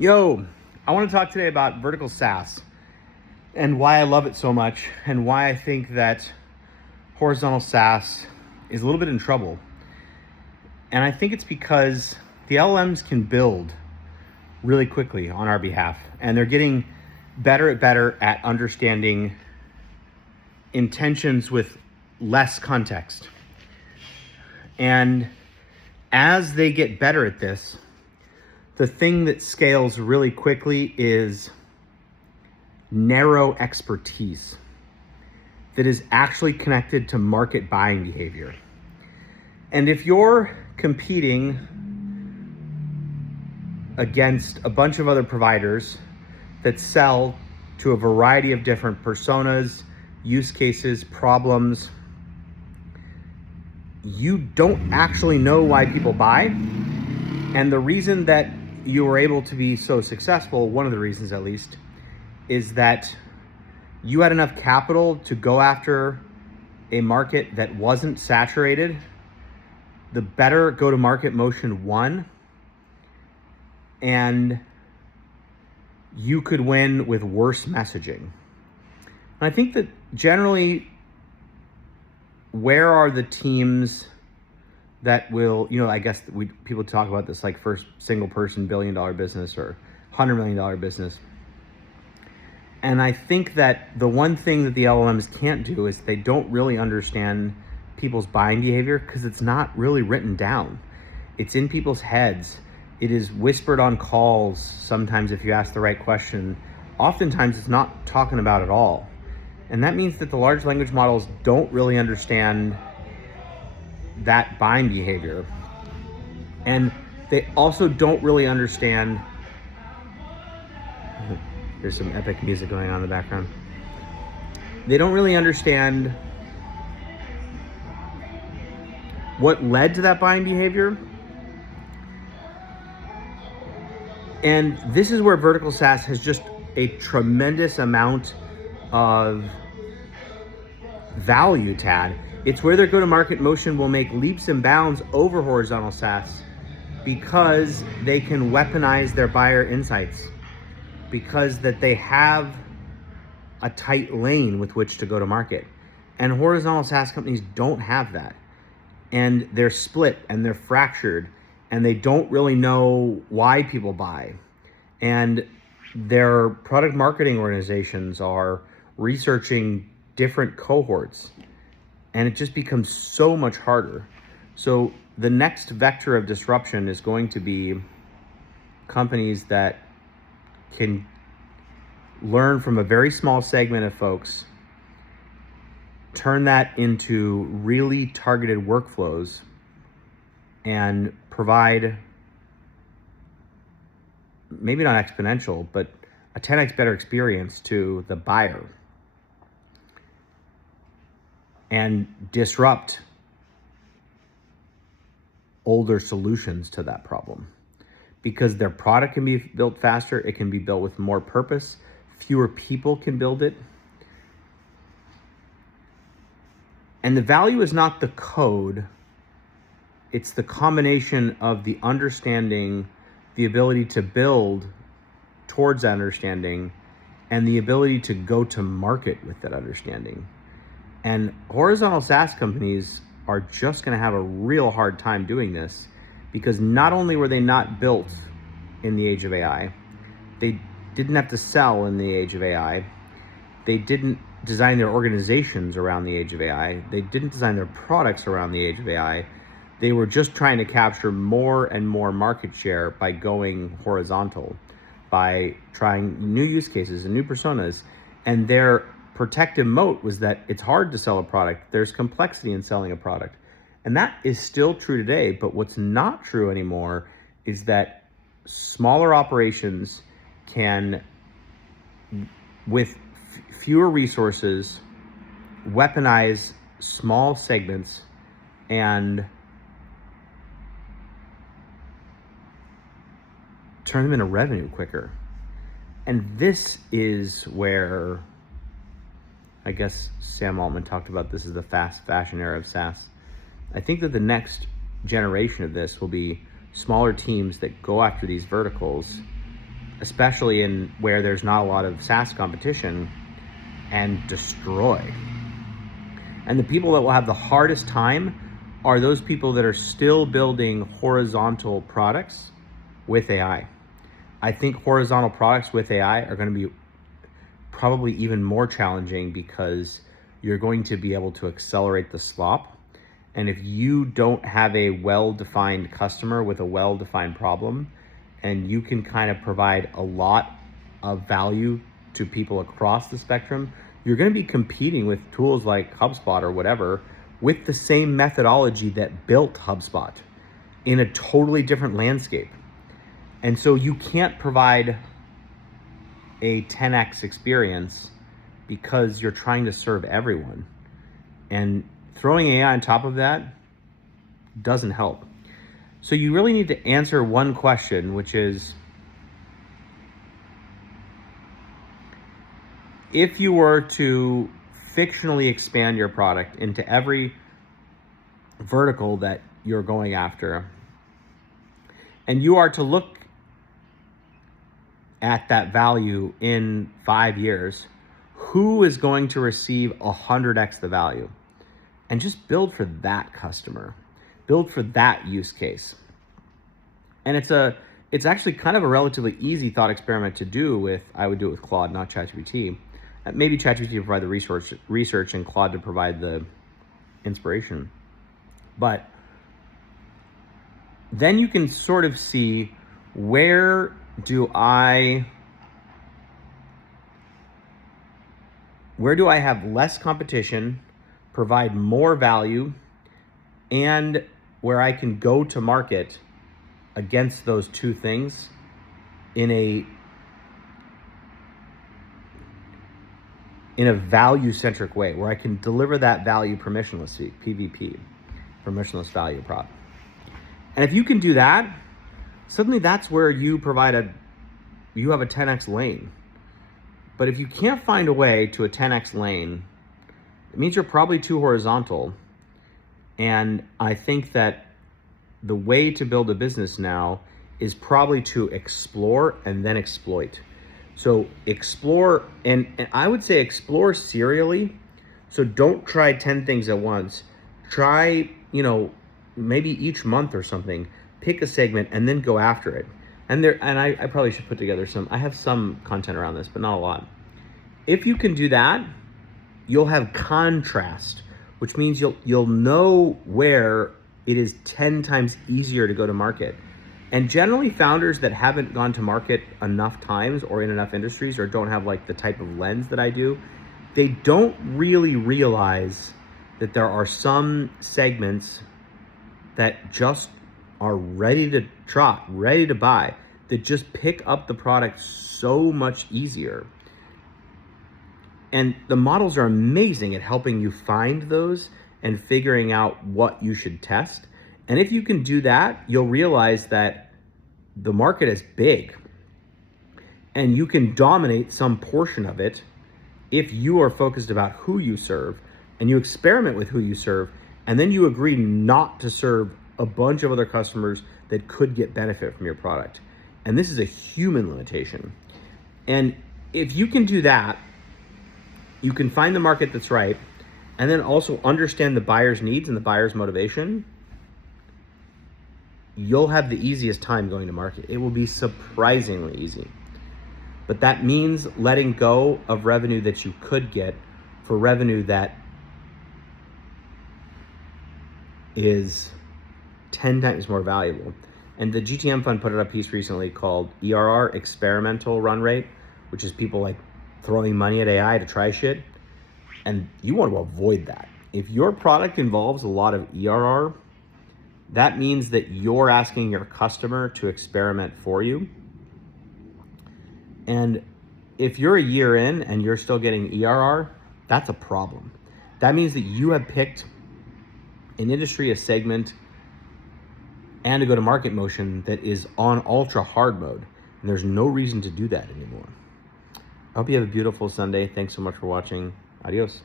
Yo, I want to talk today about vertical SaaS and why I love it so much and why I think that horizontal SaaS is a little bit in trouble. And I think it's because the LLMs can build really quickly on our behalf, and they're getting better at understanding intentions with less context. And as they get better at this, the thing that scales really quickly is narrow expertise that is actually connected to market buying behavior. And if you're competing against a bunch of other providers that sell to a variety of different personas, use cases, problems, you don't actually know why people buy. And the reason that you were able to be so successful, one of the reasons at least, is that you had enough capital to go after a market that wasn't saturated. The better go-to-market motion won, and you could win with worse messaging. And I think that generally, where are the teams that will, I guess people talk about this like first single person $1 billion business or $100 million business. And I think that the one thing that the LLMs can't do is they don't really understand people's buying behavior because it's not really written down. It's in people's heads. It is whispered on calls. Sometimes if you ask the right question, oftentimes it's not talking about at all. And that means that the large language models don't really understand that buying behavior. And they also don't really understand, there's some epic music going on in the background. They don't really understand what led to that buying behavior. And this is where vertical SaaS has just a tremendous amount of value to add. It's where their go-to-market motion will make leaps and bounds over horizontal SaaS because they can weaponize their buyer insights, because that they have a tight lane with which to go to market. And horizontal SaaS companies don't have that. And they're split and they're fractured and they don't really know why people buy. And their product marketing organizations are researching different cohorts, and it just becomes so much harder. So the next vector of disruption is going to be companies that can learn from a very small segment of folks, turn that into really targeted workflows, and provide maybe not exponential, but a 10x better experience to the buyer and disrupt older solutions to that problem. Because their product can be built faster, it can be built with more purpose, fewer people can build it. And the value is not the code, it's the combination of the understanding, the ability to build towards that understanding, and the ability to go to market with that understanding. And horizontal SaaS companies are just going to have a real hard time doing this, because not only were they not built in the age of AI, they didn't have to sell in the age of AI, they didn't design their organizations around the age of AI, they didn't design their products around the age of AI, they were just trying to capture more and more market share by going horizontal, by trying new use cases and new personas. And their protective moat was that it's hard to sell a product. There's complexity in selling a product. And that is still true today, but what's not true anymore is that smaller operations can, with fewer resources, weaponize small segments and turn them into revenue quicker. And this is where, I guess Sam Altman talked about this as the fast fashion era of SaaS. I think that the next generation of this will be smaller teams that go after these verticals especially in where there's not a lot of SaaS competition, and destroy. And the people that will have the hardest time are those people that are still building horizontal products with AI. I think horizontal products with AI are going to be probably even more challenging because you're going to be able to accelerate the slop. And if you don't have a well-defined customer with a well-defined problem, and you can kind of provide a lot of value to people across the spectrum, you're going to be competing with tools like HubSpot or whatever with the same methodology that built HubSpot in a totally different landscape. And so you can't provide a 10x experience because you're trying to serve everyone. And throwing AI on top of that doesn't help. So you really need to answer one question, which is, if you were to fictionally expand your product into every vertical that you're going after, and you are to look at that value in 5 years, who is going to receive 100x the value? And just build for that customer, build for that use case. And it's actually kind of a relatively easy thought experiment to do with. I would do it with Claude, not ChatGPT. Maybe ChatGPT to provide the research and Claude to provide the inspiration. But then you can sort of see, where do I have less competition, provide more value, and where I can go to market against those two things in a value-centric way, where I can deliver that value permissionlessly, PVP, permissionless value prop. And if you can do that, suddenly that's where you have a 10x lane. But if you can't find a way to a 10x lane, it means you're probably too horizontal. And I think that the way to build a business now is probably to explore and then exploit. So explore, and I would say explore serially. So don't try 10 things at once. Try, maybe each month or something, pick a segment and then go after it. And I probably should put together I have some content around this, but not a lot. If you can do that, you'll have contrast, which means you'll know where it is 10 times easier to go to market. And generally, founders that haven't gone to market enough times or in enough industries, or don't have like the type of lens that I do, they don't really realize that there are some segments that just are ready to trot, ready to buy, that just pick up the product so much easier. And the models are amazing at helping you find those and figuring out what you should test. And if you can do that, you'll realize that the market is big and you can dominate some portion of it if you are focused about who you serve and you experiment with who you serve, and then you agree not to serve a bunch of other customers that could get benefit from your product. And this is a human limitation. And if you can do that, you can find the market that's right, and then also understand the buyer's needs and the buyer's motivation, you'll have the easiest time going to market. It will be surprisingly easy. But that means letting go of revenue that you could get for revenue that is 10 times more valuable. And the GTM fund put out a piece recently called ERR, experimental run rate, which is people like throwing money at AI to try shit. And you want to avoid that. If your product involves a lot of ERR, that means that you're asking your customer to experiment for you. And if you're a year in and you're still getting ERR, that's a problem. That means that you have picked an industry, a segment, and a go-to-market motion that is on ultra hard mode. And there's no reason to do that anymore. I hope you have a beautiful Sunday. Thanks so much for watching. Adios.